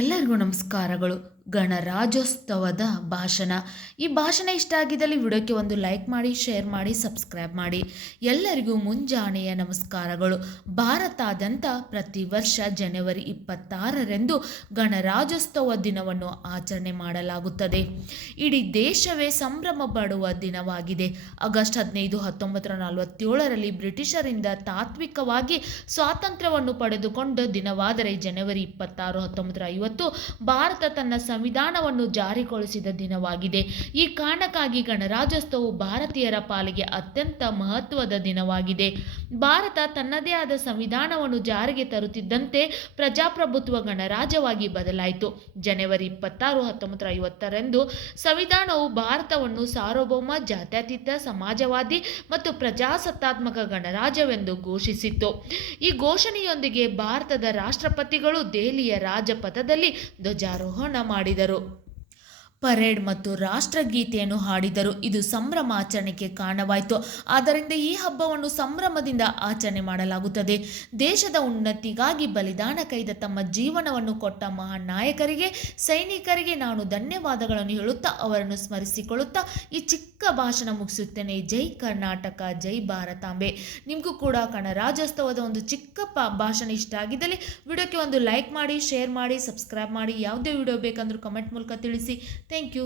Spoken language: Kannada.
ಎಲ್ಲರಿಗೂ ನಮಸ್ಕಾರಗಳು. ಗಣರಾಜ್ಯೋತ್ಸವದ ಭಾಷಣ. ಈ ಭಾಷಣ ಇಷ್ಟ ಆಗಿದ್ದಲ್ಲಿ ವಿಡಿಯೋಕ್ಕೆ ಒಂದು ಲೈಕ್ ಮಾಡಿ, ಶೇರ್ ಮಾಡಿ, ಸಬ್ಸ್ಕ್ರೈಬ್ ಮಾಡಿ. ಎಲ್ಲರಿಗೂ ಮುಂಜಾನೆಯ ನಮಸ್ಕಾರಗಳು. ಭಾರತಾದ್ಯಂತ ಪ್ರತಿ ವರ್ಷ ಜನವರಿ 26ರಂದು ಗಣರಾಜ್ಯೋತ್ಸವ ದಿನವನ್ನು ಆಚರಣೆ ಮಾಡಲಾಗುತ್ತದೆ. ಇಡೀ ದೇಶವೇ ಸಂಭ್ರಮ ಪಡುವ ದಿನವಾಗಿದೆ. ಆಗಸ್ಟ್ 15, 1947ರಲ್ಲಿ ಬ್ರಿಟಿಷರಿಂದ ತಾತ್ವಿಕವಾಗಿ ಸ್ವಾತಂತ್ರ್ಯವನ್ನು ಪಡೆದುಕೊಂಡ ದಿನವಾದರೆ, ಜನವರಿ 26, 1950 ಭಾರತ ತನ್ನ ಸಂವಿಧಾನವನ್ನು ಜಾರಿಗೊಳಿಸಿದ ದಿನವಾಗಿದೆ. ಈ ಕಾರಣಕ್ಕಾಗಿ ಗಣರಾಜ್ಯೋತ್ಸವವು ಭಾರತೀಯರ ಪಾಲಿಗೆ ಅತ್ಯಂತ ಮಹತ್ವದ ದಿನವಾಗಿದೆ. ಭಾರತ ತನ್ನದೇ ಆದ ಸಂವಿಧಾನವನ್ನು ಜಾರಿಗೆ ತರುತ್ತಿದ್ದಂತೆ ಪ್ರಜಾಪ್ರಭುತ್ವ ಗಣರಾಜ್ಯವಾಗಿ ಬದಲಾಯಿತು. ಜನವರಿ 26, 1950ರಂದು ಸಂವಿಧಾನವು ಭಾರತವನ್ನು ಸಾರ್ವಭೌಮ, ಜಾತ್ಯತೀತ, ಸಮಾಜವಾದಿ ಮತ್ತು ಪ್ರಜಾಸತ್ತಾತ್ಮಕ ಗಣರಾಜ್ಯವೆಂದು ಘೋಷಿಸಿತು. ಈ ಘೋಷಣೆಯೊಂದಿಗೆ ಭಾರತದ ರಾಷ್ಟ್ರಪತಿಗಳು ದೆಹಲಿಯ ರಾಜಪಥದಲ್ಲಿ ಧ್ವಜಾರೋಹಣ ಮಾಡಿದರು. ಪರೇಡ್ ಮತ್ತು ರಾಷ್ಟ್ರಗೀತೆಯನ್ನು ಹಾಡಿದರು. ಇದು ಸಂಭ್ರಮಾಚರಣೆಗೆ ಕಾರಣವಾಯಿತು. ಆದ್ದರಿಂದ ಈ ಹಬ್ಬವನ್ನು ಸಂಭ್ರಮದಿಂದ ಆಚರಣೆ ಮಾಡಲಾಗುತ್ತದೆ. ದೇಶದ ಉನ್ನತಿಗಾಗಿ ಬಲಿದಾನ ಕೈದ ತಮ್ಮ ಜೀವನವನ್ನು ಕೊಟ್ಟ ಮಹಾನ್ ನಾಯಕರಿಗೆ, ಸೈನಿಕರಿಗೆ ನಾನು ಧನ್ಯವಾದಗಳನ್ನು ಹೇಳುತ್ತಾ ಅವರನ್ನು ಸ್ಮರಿಸಿಕೊಳ್ಳುತ್ತಾ ಈ ಚಿಕ್ಕ ಭಾಷಣ ಮುಗಿಸುತ್ತೇನೆ. ಜೈ ಕರ್ನಾಟಕ, ಜೈ ಭಾರತಾಂಬೆ. ನಿಮಗೂ ಕೂಡ ಗಣರಾಜ್ಯೋತ್ಸವದ ಒಂದು ಚಿಕ್ಕ ಭಾಷಣ ಇಷ್ಟ ಆಗಿದ್ದಲ್ಲಿ ವಿಡಿಯೋಕ್ಕೆ ಒಂದು ಲೈಕ್ ಮಾಡಿ, ಶೇರ್ ಮಾಡಿ, ಸಬ್ಸ್ಕ್ರೈಬ್ ಮಾಡಿ. ಯಾವುದೇ ವಿಡಿಯೋ ಬೇಕಂದ್ರೂ ಕಮೆಂಟ್ ಮೂಲಕ ತಿಳಿಸಿ. Thank you.